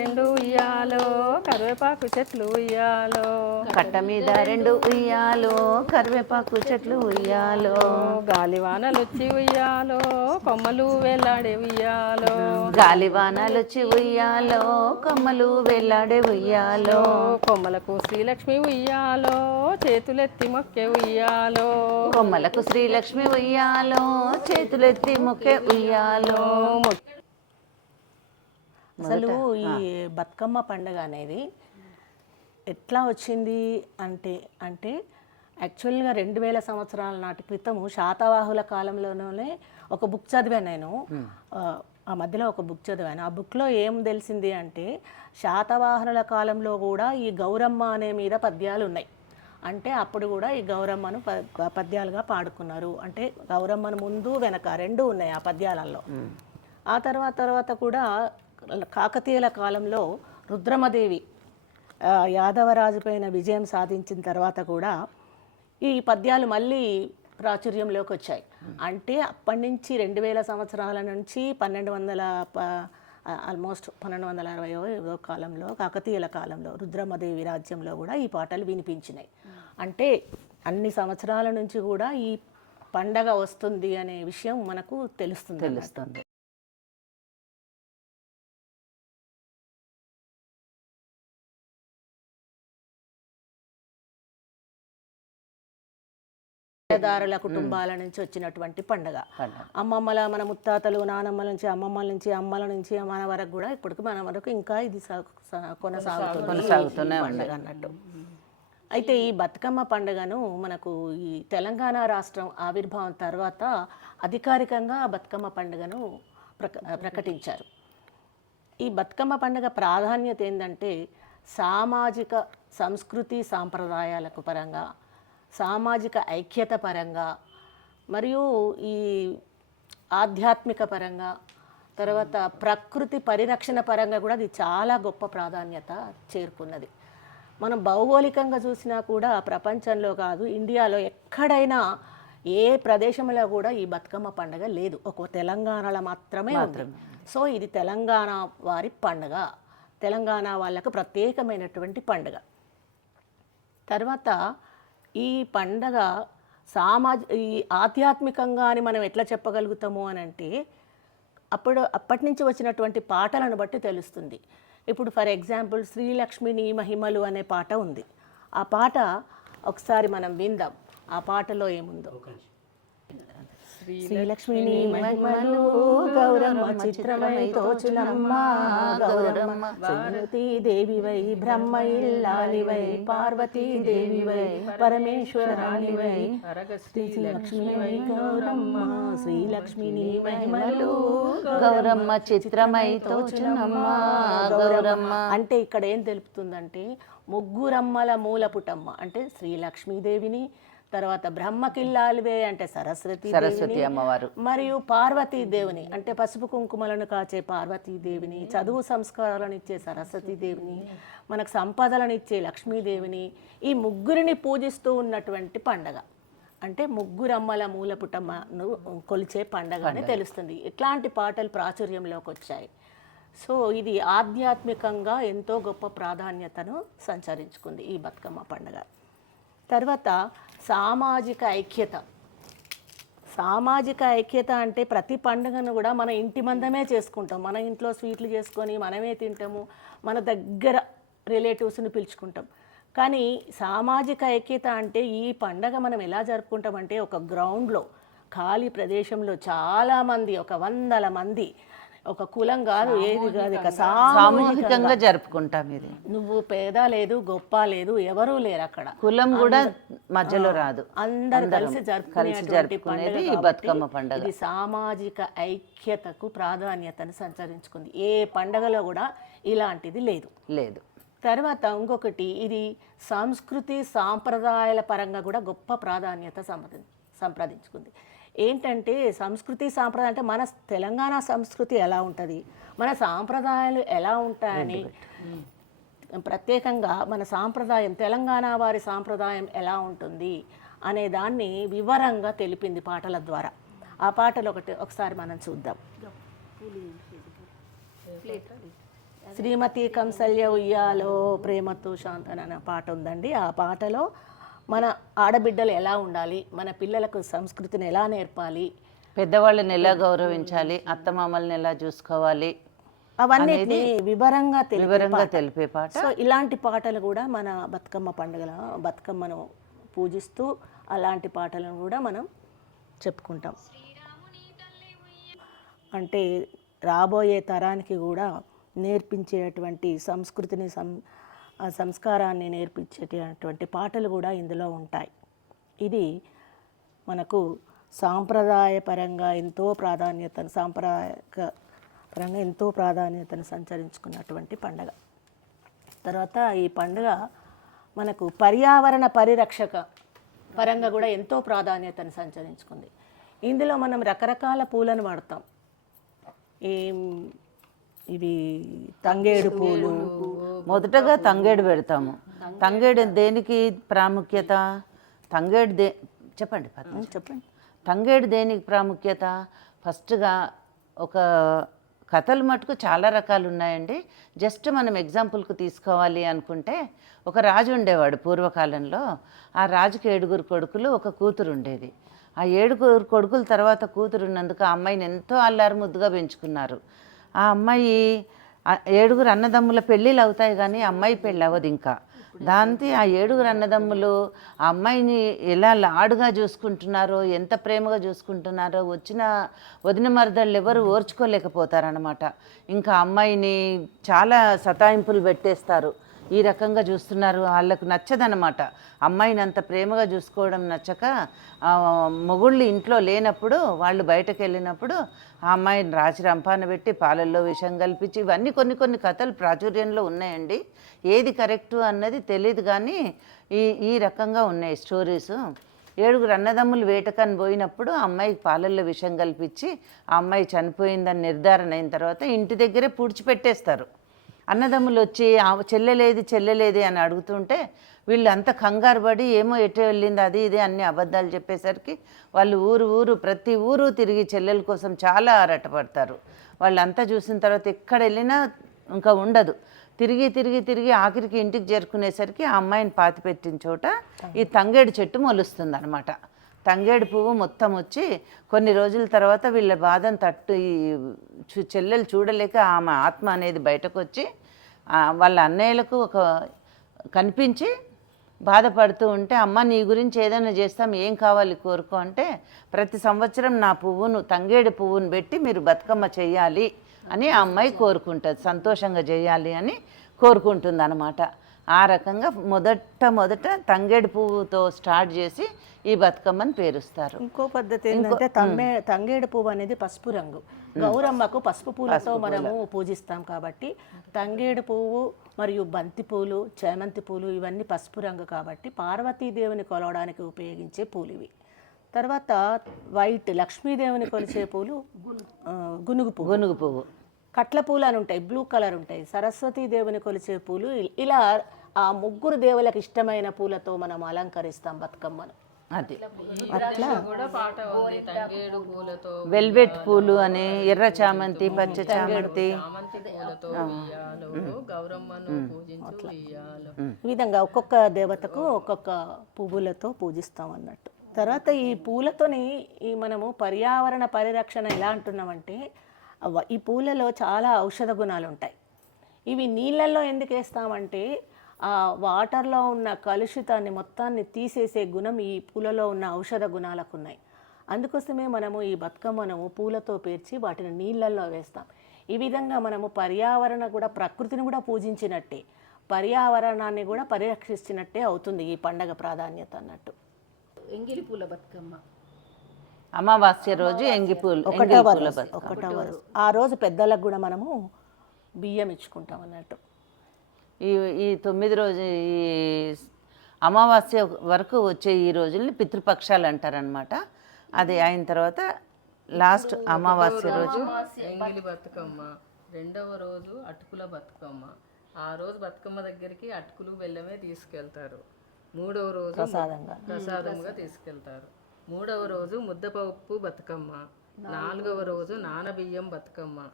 రెండు ఉయ్యాలో కరివేపాకు చెట్లు ఉయ్యాలో. కట్ట మీద రెండు ఉయ్యాలో కరివేపాకు చెట్లు ఉయ్యాలో. గాలివానలు వచ్చి ఉయ్యాలో కొమ్మలు వేలాడే ఉయ్యాలో. గాలివానాలు వచ్చి ఉయ్యాలో కొమ్మలు వేలాడే ఉయ్యాలో. కొమ్మలకు శ్రీలక్ష్మి ఉయ్యాలో చేతులెత్తి మొక్కే ఉయ్యాలో. కొమ్మలకు శ్రీలక్ష్మి ఉయ్యాలో చేతులెత్తి మొక్కే ఉయ్యాలో. అసలు ఈ బతుకమ్మ పండుగ అనేది ఎట్లా వచ్చింది అంటే అంటే యాక్చువల్గా రెండు వేల సంవత్సరాల నాటి క్రితము శాతవాహుల కాలంలోనే ఒక బుక్ చదివాను నేను. ఆ, మధ్యలో ఒక బుక్ చదివాను. ఆ బుక్లో ఏం తెలిసింది అంటే శాతవాహనుల కాలంలో కూడా ఈ గౌరమ్మ అనే మీద పద్యాలు ఉన్నాయి. అంటే అప్పుడు కూడా ఈ గౌరమ్మను పద్యాలుగా పాడుకున్నారు. అంటే గౌరమ్మను ముందు వెనక రెండు ఉన్నాయి ఆ పద్యాలలో. ఆ తర్వాత తర్వాత కూడా కాకతీయుల కాలంలో రుద్రమదేవి ఆ, యాదవరాజు పైన విజయం సాధించిన తర్వాత కూడా ఈ పద్యాలు మళ్ళీ ప్రాచుర్యంలోకి వచ్చాయి. అంటే అప్పటి నుంచి రెండు వేల సంవత్సరాల నుంచి పన్నెండు వందల ఆల్మోస్ట్ పన్నెండు వందల అరవై ఏదో కాలంలో కాకతీయుల కాలంలో రుద్రమదేవి రాజ్యంలో కూడా ఈ పాటలు వినిపించినాయి. అంటే అన్ని సంవత్సరాల నుంచి కూడా ఈ పండగ వస్తుంది అనే విషయం మనకు తెలుస్తుంది తెలుస్తుంది. దారుల కుటుంబాల నుంచి వచ్చినటువంటి పండగ. అమ్మమ్మల మన ముత్తాతలు నానమ్మల నుంచి అమ్మమ్మల నుంచి అమ్మల నుంచి మన వరకు కూడా ఇప్పటికి మన వరకు ఇంకా ఇది సా- సా- కొనసాగుతుంది కొనసాగుతూనే ఈ పండగ అన్నట్టు. అయితే ఈ బతుకమ్మ పండుగను మనకు ఈ తెలంగాణ రాష్ట్రం ఆవిర్భావం తర్వాత అధికారికంగా బతుకమ్మ పండుగను ప్రక ప్రకటించారు. ఈ బతుకమ్మ పండుగ ప్రాధాన్యత ఏంటంటే సామాజిక సంస్కృతి సాంప్రదాయాలకు పరంగా సామాజిక ఐక్యత పరంగా మరియు ఈ ఆధ్యాత్మిక పరంగా తర్వాత ప్రకృతి పరిరక్షణ పరంగా కూడా అది చాలా గొప్ప ప్రాధాన్యత చేరుకున్నది. మనం భౌగోళికంగా చూసినా కూడా ప్రపంచంలో కాదు ఇండియాలో ఎక్కడైనా ఏ ప్రదేశంలో కూడా ఈ బతుకమ్మ పండుగ లేదు. ఒక తెలంగాణలో మాత్రమే సో ఇది తెలంగాణ వారి పండుగ. తెలంగాణ వాళ్ళకు ప్రత్యేకమైనటువంటి పండుగ. తర్వాత ఈ పండగ సామాజ ఈ ఆధ్యాత్మికంగా అని మనం ఎట్లా చెప్పగలుగుతాము అని అంటే అప్పుడు అప్పటి నుంచి వచ్చినటువంటి పాటలను బట్టి తెలుస్తుంది. ఇప్పుడు ఫర్ ఎగ్జాంపుల్ శ్రీలక్ష్మిని మహిమలు అనే పాట ఉంది. ఆ పాట ఒకసారి మనం విందాం. ఆ పాటలో ఏముందో? శ్రీలక్ష్మిని మహిమలు గౌరమ్మ చిత్రమై తోచునమ్మ గౌరమ్మ. సుమతి దేవివై బ్రహ్మ ఇల్లాలివై పార్వతీ దేవివై పరమేశ్వరానివై శ్రీలక్ష్మివై గౌరమ్మ శ్రీలక్ష్మిని మహిమలు గౌరమ్మ చిత్రమై తోచునమ్మ గౌరమ్మ. అంటే ఇక్కడ ఏం తెలుపుతుందంటే ముగ్గురమ్మల మూలపుటమ్మ అంటే శ్రీ లక్ష్మీదేవిని తర్వాత బ్రహ్మకిల్లాలివే అంటే సరస్వతి సరస్వతి అమ్మవారు. మరియు పార్వతీదేవిని అంటే పసుపు కుంకుమలను కాచే పార్వతీదేవిని చదువు సంస్కారాలను ఇచ్చే సరస్వతీదేవిని మనకు సంపదలను ఇచ్చే లక్ష్మీదేవిని ఈ ముగ్గురిని పూజిస్తూ ఉన్నటువంటి పండగ. అంటే ముగ్గురమ్మల మూలపుటమ్మను కొలిచే పండగ అని తెలుస్తుంది. ఇట్లాంటి పాటలు ప్రాచుర్యంలోకి వచ్చాయి. సో ఇది ఆధ్యాత్మికంగా ఎంతో గొప్ప ప్రాధాన్యతను సంచరించుకుంది ఈ బతుకమ్మ పండుగ. తర్వాత సామాజిక ఐక్యత. సామాజిక ఐక్యత అంటే ప్రతి పండుగను కూడా మన ఇంటి మందమే చేసుకుంటాం. మన ఇంట్లో స్వీట్లు చేసుకొని మనమే తింటాము. మన దగ్గర రిలేటివ్స్ని పిలుచుకుంటాం. కానీ సామాజిక ఐక్యత అంటే ఈ పండగ మనం ఎలా జరుపుకుంటామంటే ఒక గ్రౌండ్లో ఖాళీ ప్రదేశంలో చాలామంది ఒక వందల మంది ఒక కులం కాదు ఏది కాదు ఇక సామూహిక సామూహికంగా జరుపుకుంటాం ఇది. నువ్వు పేద లేదు గొప్ప లేదు ఎవరూ లేరు అక్కడ. కులం కూడా మధ్యలో రాదు. అందరు కలిసి కలిసి జరుపుకునేది బతుకమ్మ పండుగ. ఇది సామాజిక ఐక్యతకు ప్రాధాన్యతను సంచరించుకుంది ఏ పండగలో కూడా ఇలాంటిది లేదు. లేదు. తర్వాత ఇంకొకటి ఇది సంస్కృతి సాంప్రదాయాల పరంగా కూడా గొప్ప ప్రాధాన్యత సంప్రది సంప్రదించుకుంది. ఏంటంటే సంస్కృతి సాంప్రదాయం అంటే మన తెలంగాణ సంస్కృతి ఎలా ఉంటుంది? మన సాంప్రదాయాలు ఎలా ఉంటాయని ప్రత్యేకంగా మన సాంప్రదాయం తెలంగాణ వారి సాంప్రదాయం ఎలా ఉంటుంది అనే దాన్ని వివరంగా తెలిపింది పాటల ద్వారా. ఆ పాటలు ఒకటి ఒకసారి మనం చూద్దాం. శ్రీమతి కంసల్య ఉయ్యాలో ప్రేమతో శాంతన అనే పాట ఉందండి. ఆ పాటలో మన ఆడబిడ్డలు ఎలా ఉండాలి? మన పిల్లలకు సంస్కృతిని ఎలా నేర్పాలి? పెద్దవాళ్ళని ఎలా గౌరవించాలి? అత్తమామల్ని ఎలా చూసుకోవాలి? అవన్నీ వివరంగా వివరంగా. తెలిపే పాట. సో ఇలాంటి పాటలు కూడా మన బతుకమ్మ పండుగల బతుకమ్మను పూజిస్తూ అలాంటి పాటలను కూడా మనం చెప్పుకుంటాం. అంటే రాబోయే తరానికి కూడా నేర్పించేటువంటి సంస్కృతిని సం ఆ సంస్కారాన్ని నేర్పించేటటువంటి పాటలు కూడా ఇందులో ఉంటాయి. ఇది మనకు సాంప్రదాయపరంగా ఎంతో ప్రాధాన్యతను సాంప్రదాయక పరంగా ఎంతో ప్రాధాన్యతను సంచరించుకున్నటువంటి పండగ. తర్వాత ఈ పండుగ మనకు పర్యావరణ పరిరక్షక పరంగా కూడా ఎంతో ప్రాధాన్యతను సంచరించుకుంది. ఇందులో మనం రకరకాల పూలను వాడతాం. ఈ ఇవి తంగేడు పూలు మొదటగా తంగేడు పెడతాము. తంగేడు దేనికి ప్రాముఖ్యత? తంగేడు దే చెప్పండి. చెప్పండి. తంగేడు దేనికి ప్రాముఖ్యత? ఫస్ట్గా ఒక కథలు మటుకు చాలా రకాలు ఉన్నాయండి. జస్ట్ మనం ఎగ్జాంపుల్కి తీసుకోవాలి అనుకుంటే ఒక రాజు ఉండేవాడు పూర్వకాలంలో. ఆ రాజుకి ఏడుగురు కొడుకులు ఒక కూతురు ఉండేది. ఆ ఏడుగురు కొడుకుల తర్వాత కూతురు ఉన్నందుకు ఆ అమ్మాయిని ఎంతో అల్లారు ముద్దుగా పెంచుకున్నారు. ఆ అమ్మాయి ఏడుగురు అన్నదమ్ముల పెళ్ళిళ్ళు అవుతాయి కానీ అమ్మాయి పెళ్ళి అవ్వదు ఇంకా. దాంతో ఆ ఏడుగురు అన్నదమ్ములు ఆ అమ్మాయిని ఎలా లాడుగా చూసుకుంటున్నారో ఎంత ప్రేమగా చూసుకుంటున్నారో వచ్చిన వదిన మరదళ్ళు ఎవరు ఓర్చుకోలేకపోతారనమాట ఇంకా అమ్మాయిని చాలా సతాయింపులు పెట్టేస్తారు. ఈ రకంగా చూస్తున్నారు. వాళ్ళకు నచ్చదనమాట అమ్మాయిని అంత ప్రేమగా చూసుకోవడం నచ్చక మొగుళ్ళు ఇంట్లో లేనప్పుడు వాళ్ళు బయటకు వెళ్ళినప్పుడు ఆ అమ్మాయిని రాచి రంపాన పెట్టి పాలల్లో విషం కల్పించి ఇవన్నీ కొన్ని కొన్ని కథలు ప్రాచుర్యంలో ఉన్నాయండి. ఏది కరెక్టు అన్నది తెలియదు కానీ ఈ ఈ రకంగా ఉన్నాయి స్టోరీస్. ఏడుగురు అన్నదమ్ములు వేటకని పోయినప్పుడు ఆ అమ్మాయికి పాలల్లో విషం కల్పించి ఆ అమ్మాయి చనిపోయిందని నిర్ధారణ అయిన తర్వాత ఇంటి దగ్గరే పూడ్చిపెట్టేస్తారు అన్నదమ్ములు వచ్చి ఆ చెల్లెలేది చెల్లెలేది అని అడుగుతుంటే వీళ్ళు అంత కంగారు పడి ఏమో ఎటు వెళ్ళింది అది ఇది అన్ని అబద్ధాలు చెప్పేసరికి వాళ్ళు ఊరు ఊరు ప్రతి ఊరు తిరిగి చెల్లెల కోసం చాలా ఆరాటపడతారు. వాళ్ళంతా చూసిన తర్వాత ఎక్కడ వెళ్ళినా ఇంకా ఉండదు. తిరిగి తిరిగి తిరిగి ఆఖరికి ఇంటికి చేరుకునేసరికి ఆ అమ్మాయిని పాతి పెట్టిన చోట ఈ తంగేడు చెట్టు మొలుస్తుంది అనమాట తంగేడు పువ్వు మొత్తం వచ్చి కొన్ని రోజుల తర్వాత వీళ్ళ బాధను తట్టు చు- చెల్లెలు చూడలేక ఆమె ఆత్మ అనేది బయటకు వచ్చి వాళ్ళ అన్నయ్యలకు ఒక కనిపించి బాధపడుతూ ఉంటే అమ్మ నీ గురించి ఏదైనా చేస్తాం ఏం కావాలి కోరుకో అంటే ప్రతి సంవత్సరం నా పువ్వును తంగేడు పువ్వును పెట్టి మీరు బతుకమ్మ చేయాలి అని ఆ అమ్మాయి కోరుకుంటుంది సంతోషంగా చేయాలి అని కోరుకుంటుంది అనమాట ఆ రకంగా మొదట మొదట తంగేడు పువ్వుతో స్టార్ట్ చేసి ఈ బతుకమ్మని పేరుస్తారు. ఇంకో పద్ధతి ఏంటంటే తమ్మే తంగేడు పువ్వు అనేది పసుపు రంగు. గౌరమ్మకు పసుపు పూలతో మనము పూజిస్తాం కాబట్టి తంగేడు పువ్వు మరియు బంతి పూలు చేమంతి పూలు ఇవన్నీ పసుపు రంగు కాబట్టి పార్వతీదేవిని కొలవడానికి ఉపయోగించే పూలు ఇవి. తర్వాత వైట్ లక్ష్మీదేవిని కొలిచే పూలు గునుగు పువ్వు. గునుగు పువ్వు. కట్ల పూలు అని ఉంటాయి బ్లూ కలర్ ఉంటాయి. సరస్వతీ దేవుని కొలిచే పూలు ఇలా ఆ ముగ్గురు దేవులకు ఇష్టమైన పూలతో మనం అలంకరిస్తాం బతుకమ్మను. అది. అట్లా. కూడా పాట ఉంది తంగేడు పూలతో వెల్వెట్ పూలు అని ఎర్ర చామంతి పచ్చ చామంతి. ఈ విధంగా ఒక్కొక్క దేవతకు ఒక్కొక్క పువ్వులతో పూజిస్తాం అన్నట్టు. తర్వాత ఈ పూలతోని ఈ మనము పర్యావరణ పరిరక్షణ ఎలా అంటున్నామంటే ఈ పూలలో చాలా ఔషధ గుణాలు ఉంటాయి ఇవి నీళ్ళల్లో ఎందుకు వేస్తామంటే ఆ వాటర్లో ఉన్న కలుషితాన్ని మొత్తాన్ని తీసేసే గుణం ఈ పూలలో ఉన్న ఔషధ గుణాలకు ఉన్నాయి అందుకోసమే మనము ఈ బతుకమ్మను పూలతో పేర్చి వాటిని నీళ్ళల్లో వేస్తాం. ఈ విధంగా మనము పర్యావరణ కూడా ప్రకృతిని కూడా పూజించినట్టే పర్యావరణాన్ని కూడా పరిరక్షించినట్టే అవుతుంది ఈ పండగ ప్రాధాన్యత అన్నట్టు. ఎంగిలి పూల బతుకమ్మ. అమావాస్య రోజు ఎంగి పూలు ఎంగిలి ఒకటవ. ఒకటవ రోజు. ఆ రోజు పెద్దలకు కూడా మనము బియ్యం ఇచ్చుకుంటాం అన్నట్టు. ఈ ఈ తొమ్మిది రోజు ఈ అమావాస్య వరకు వచ్చే ఈ రోజుల్ని పితృపక్షాలు అంటారనమాట అది అయిన తర్వాత లాస్ట్ అమావాస్య రోజు ఎంగిలి బతుకమ్మ. రెండవ రోజు అటుకుల బతుకమ్మ. ఆ రోజు బతుకమ్మ దగ్గరికి అటుకులు బెల్లమే తీసుకెళ్తారు. మూడవ రోజు ప్రసాదంగా. ప్రసాదంగా తీసుకెళ్తారు. మూడవ రోజు ముద్దపప్పు బతుకమ్మ. నాలుగవ రోజు. నానబియ్యం బతుకమ్మ.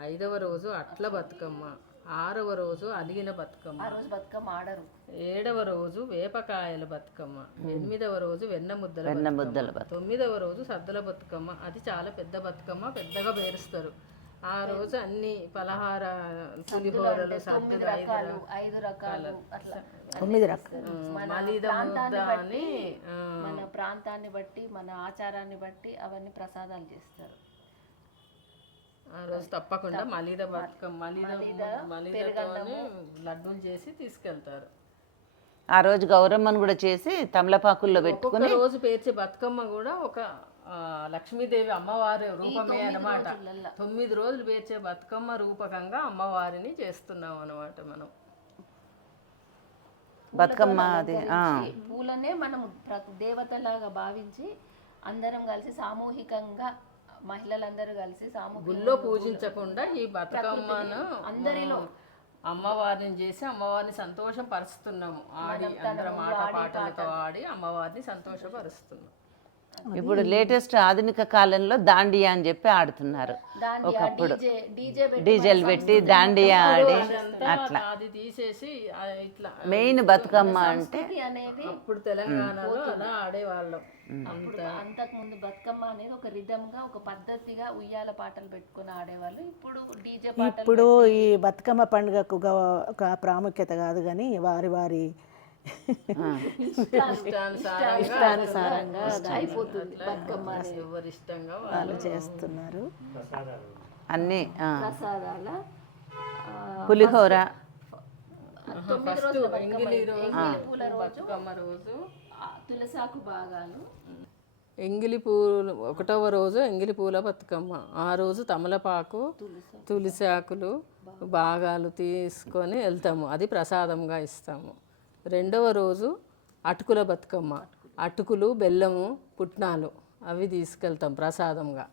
ఐదవ రోజు అట్ల బతుకమ్మ. ఆరవ రోజు అలిగిన బతుకమ్మ. ఆ రోజు బతుకమ్మ ఆడరు. ఏడవ రోజు వేపకాయల బతుకమ్మ. ఎనిమిదవ రోజు వెన్న ముద్దల వెన్న బతుకమ్మ. ముద్దల తొమ్మిదవ రోజు సద్దల బతుకమ్మ. అది చాలా పెద్ద బతుకమ్మ పెద్దగా పేరుస్తారు. ఆ రోజు అన్ని పలహార పులిహోరలు సద్దులు ఐదు రకాలు ఐదు రకాలు అట్లా తొమ్మిది రకాలు మన మలిద ముద్ద అని ఆ, మన ప్రాంతాన్ని బట్టి మన ఆచారాన్ని బట్టి అవన్నీ ప్రసాదాలు చేస్తారు. ఆ రోజు తప్పకుండా మలిద బతుకమ్మ మలిద మలిదతోని లడ్డూలు చేసి తీసుకెళ్తారు. ఆ రోజు గౌరమ్మను కూడా చేసి తమలపాకుల్లో పెట్టుకుని రోజు పేర్చే బతుకమ్మ కూడా ఒక లక్ష్మీదేవి అమ్మవారి రూపమే అన్నమాట. తొమ్మిది రోజులు పేర్చే బతుకమ్మ రూపకంగా అమ్మవారిని చేస్తున్నాం అన్నమాట మనం. బతుకమ్మ అది పూలనే మనం దేవతలాగా భావించి అందరం కలిసి సామూహికంగా మహిళలందరూ కలిసి సామూహిక గుళ్ళో పూజించకుండా ఈ బతుకమ్మను అందరిలో అమ్మవారిని చేసి అమ్మవారిని సంతోషం పరుస్తున్నాము. ఆడి అందరం ఆట పాటలతో ఆడి అమ్మవారిని సంతోషపరుస్తున్నాం. ఇప్పుడు లేటెస్ట్ ఆధునిక కాలంలో దాండియా అని చెప్పి ఆడుతున్నారు. పెట్టి డీజెల్ పెట్టి దాండియా ఆడి అట్లా. అది తీసేసి ఇట్లా మెయిన్ బతుకమ్మ అంటే అనేది అప్పుడు తెలంగాణలో అలా ఆడేవాళ్ళం. అంతకు ముందు బతుకమ్మ అనేది ఒక రిధమ్గా ఒక పద్ధతిగా ఉయ్యాల పాటలు పెట్టుకొని ఆడేవాళ్ళు. ఇప్పుడు డీజే పాటలు ఇప్పుడు ఈ బతుకమ్మ పండుగకు ఒక ప్రాముఖ్యత కాదు కానీ వారి వారి ఇష్టానుసారంగా అయిపోతుంది. ఎవరి ఇష్టంగా వాళ్ళు చేస్తున్నారు. అన్నీ ఆ. ప్రసాదాల ఆ, పులిహోర. బతుకమ్మ ఎంగిలి రోజు. రోజు తులసాకు భాగాలు. ఎంగిలి పూలు ఒకటవ రోజు ఎంగిలి పూల బతుకమ్మ. ఆ రోజు తమలపాకు తులసి ఆకులు భాగాలు తీసుకొని వెళ్తాము. అది ప్రసాదంగా ఇస్తాము. రెండవ రోజు అటుకుల బతుకమ్మ. అటుకులు బెల్లము పుట్నాలు అవి తీసుకెళ్తాం ప్రసాదంగా.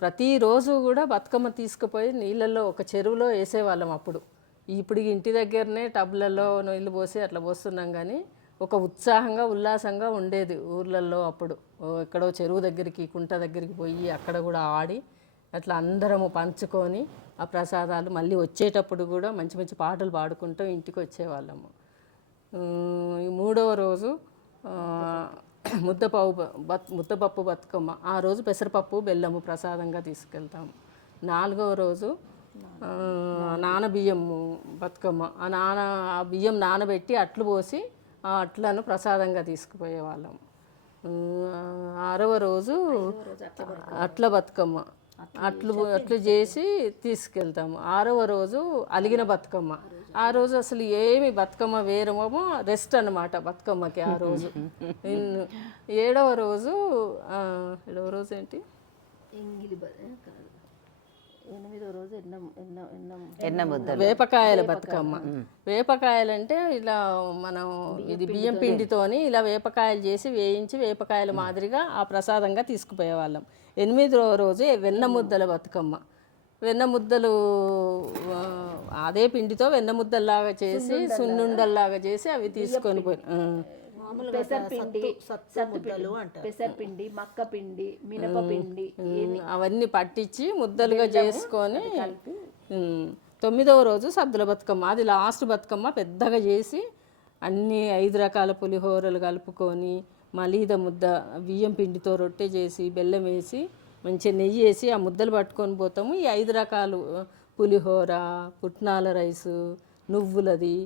ప్రతిరోజు కూడా బతుకమ్మ తీసుకుపోయి నీళ్ళల్లో ఒక చెరువులో వేసేవాళ్ళం అప్పుడు. ఇప్పుడు ఇంటి దగ్గరనే టబ్లలో నీళ్ళు పోసి అట్లా పోస్తున్నాం కానీ ఒక ఉత్సాహంగా ఉల్లాసంగా ఉండేది ఊర్లలో అప్పుడు. ఎక్కడో చెరువు దగ్గరికి కుంట దగ్గరికి పోయి అక్కడ కూడా ఆడి అట్లా అందరము పంచుకొని ఆ ప్రసాదాలు మళ్ళీ వచ్చేటప్పుడు కూడా మంచి మంచి పాటలు పాడుకుంటూ ఇంటికి వచ్చేవాళ్ళము. మూడవ రోజు ఆ, ముద్దపప్పు బత్ ముద్దపప్పు బతుకమ్మ. ఆ రోజు పెసరపప్పు బెల్లము ప్రసాదంగా తీసుకెళ్తాము నాలుగవ రోజు నానబియ్యము బతుకమ్మ. ఆ నాన ఆ బియ్యం నానబెట్టి అట్లు పోసి ఆ అట్లను ప్రసాదంగా తీసుకుపోయేవాళ్ళం ఆరవ రోజు అట్ల బతుకమ్మ. అట్లు అట్లు చేసి తీసుకెళ్తాము. ఆరవ రోజు అలిగిన బతుకమ్మ. ఆ రోజు అసలు ఏమి బతుకమ్మ వేరమో రెస్ట్ అన్నమాట బతుకమ్మకి ఆ రోజు. ఏడవ రోజు ఏడవ రోజు ఏంటి? ఎంగిలి బ- ఏ కాదు. ఎనిమిదో రోజు ఎన్నం ఎన్నం ఎన్నం ఎన్న ముద్దలు. వేపకాయల బతుకమ్మ. వేపకాయలు అంటే ఇలా మనం ఇది బియ్యం పిండితోని ఇలా వేపకాయలు చేసి వేయించి వేపకాయల మాదిరిగా ఆ ప్రసాదంగా తీసుకుపోయేవాళ్ళం. ఎనిమిదో రోజు వెన్న ముద్దల బతుకమ్మ. వెన్న ముద్దలు అదే పిండితో వెన్న ముద్దల్లాగా చేసి సున్నుండల్లాగా. చేసి అవి తీసుకొని పోయి. పెసరపిండి సత్తుపిండి పెసరపిండి మక్క పిండి మినపపిండి అవన్నీ పట్టించి ముద్దలుగా చేసుకొని తొమ్మిదవ రోజు సద్దుల బతుకమ్మ అది లాస్ట్ బతుకమ్మ పెద్దగా చేసి అన్ని ఐదు రకాల పులిహోరలు కలుపుకొని మలీద ముద్ద బియ్యం పిండితో రొట్టె చేసి బెల్లం వేసి మంచిగా నెయ్యి వేసి ఆ ముద్దలు పట్టుకొని పోతాము. ఈ ఐదు రకాలు పులిహోర పుట్నాల రైసు నువ్వులది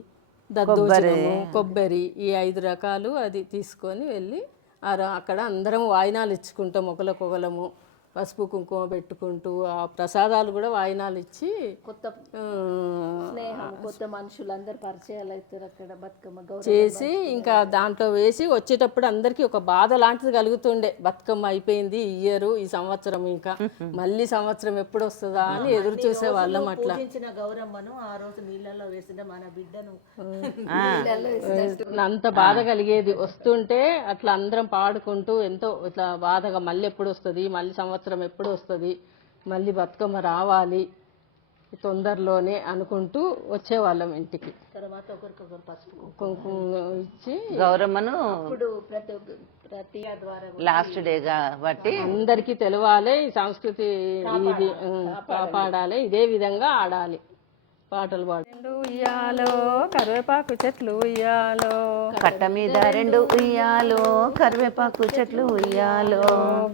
దద్దోజనము కొబ్బరి ఈ ఐదు రకాలు అది తీసుకొని వెళ్ళి అక్కడ అందరం వాయినాలు ఇచ్చుకుంటాం ఒకరికొకలము పసుపు కుంకుమ పెట్టుకుంటూ ఆ ప్రసాదాలు కూడా వాయినాలు ఇచ్చి కొత్త స్నేహం కొత్త మనుషులు అందరు పరిచయాలు అవుతారు అక్కడ బతుకమ్మ చేసి ఇంకా దాంట్లో వేసి వచ్చేటప్పుడు అందరికీ ఒక బాధ లాంటిది కలుగుతుండే. బతుకమ్మ అయిపోయింది ఇయ్యరు ఈ సంవత్సరం ఇంకా. మళ్ళీ సంవత్సరం ఎప్పుడు వస్తుందా అని ఎదురు చూసే వాళ్ళం అట్లా. గౌరమ్మను ఆ రోజు నీళ్ళలో వేసిన మన బిడ్డను. అంత బాధ కలిగేది. వస్తుంటే అట్లా అందరం పాడుకుంటూ ఎంతో ఇట్లా బాధగా మళ్ళీ ఎప్పుడు వస్తుంది? మళ్ళీ సంవత్సరం ఎప్పుడు వస్తుంది? మళ్ళీ బతుకమ్మ రావాలి తొందరలోనే అనుకుంటూ వచ్చేవాళ్ళం ఇంటికి. తర్వాత ఒకరికొకరు పసుపు కుంకుమ ఇచ్చి గౌరమ్మను ఇప్పుడు ప్రతి ఒక్క- ప్రతి ద్వారా లాస్ట్ డే కాబట్టి అందరికీ తెలవాలి ఈ సంస్కృతి ఇది కాపాడాలి. ఇదే విధంగా ఆడాలి. పాటలు పాడు. ఉయ్యాలో కరివేపాకు చెట్లు ఉయ్యాలో. కట్ట మీద రెండు ఉయ్యాలో కరివేపాకు చెట్లు ఉయ్యాలో.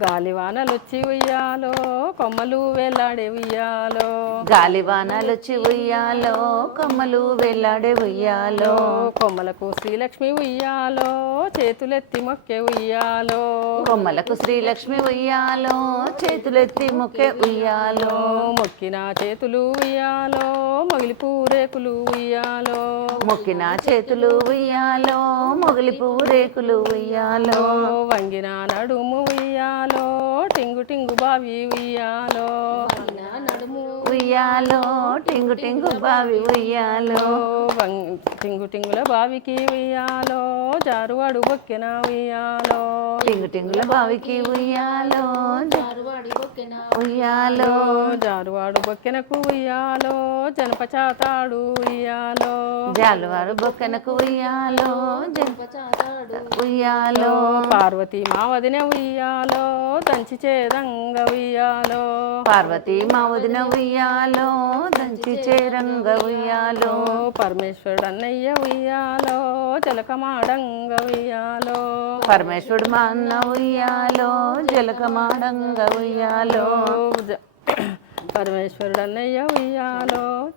గాలి వానలు వచ్చి ఉయ్యాలో కొమ్మలు వేలాడే ఉయ్యాలో. గాలివానాలు వచ్చి ఉయ్యాలో కొమ్మలు వేలాడే ఉయ్యాలో. కొమ్మలకు శ్రీలక్ష్మి ఉయ్యాలో చేతులెత్తి మొక్కే ఉయ్యాలో. కొమ్మలకు శ్రీలక్ష్మి ఉయ్యాలో చేతులెత్తి మొక్కే ఉయ్యాలో. మొక్కిన చేతులు ఉయ్యాలో మొగిలి పూరేకులు ఉయ్యాలో. మొక్కిన చేతులు ఉయ్యాలో మొగలి పువ్వు రేకులు ఉయ్యాలో. వంగిన నడుము ఉయ్యాలో. టింగు టింగు బావి ఉయ్యాలో. నడుము ఉయ్యాలో టింగు టింగు బావి ఉయ్యాలో. టింగు టింగుల బావికి ఉయ్యాలో జారువాడు బొక్కెన ఉయ్యాలో. టింగు టింగుల బావికి ఉయ్యాలో జారువాడి బొక్కెన ఉయ్యాలో. జారువాడు బొక్కెనకు ఉయ్యాలో జనపచాతాడు ఉయ్యాలో. జాలువారు బొక్కనకు ఉయ్యాలో జంప చాతాడు ఉయ్యాలో. పార్వతి మావదిన ఉయ్యాలో దంచి చేదంగ ఉయ్యాలో. పార్వతి మా వదిన ఉయ్యాలో దంచి చేరంగ ఉయ్యాలో. పరమేశ్వరుడు అన్నయ్య ఉయ్యాలో జలకమాడంగ ఉయ్యాలో. పరమేశ్వరుడు మా అన్న ఉయ్యాలో జలకమాడంగ ఉయ్యాలో. పరమేశ్వరుడు అన్నయ్య ఉయ్యాలో.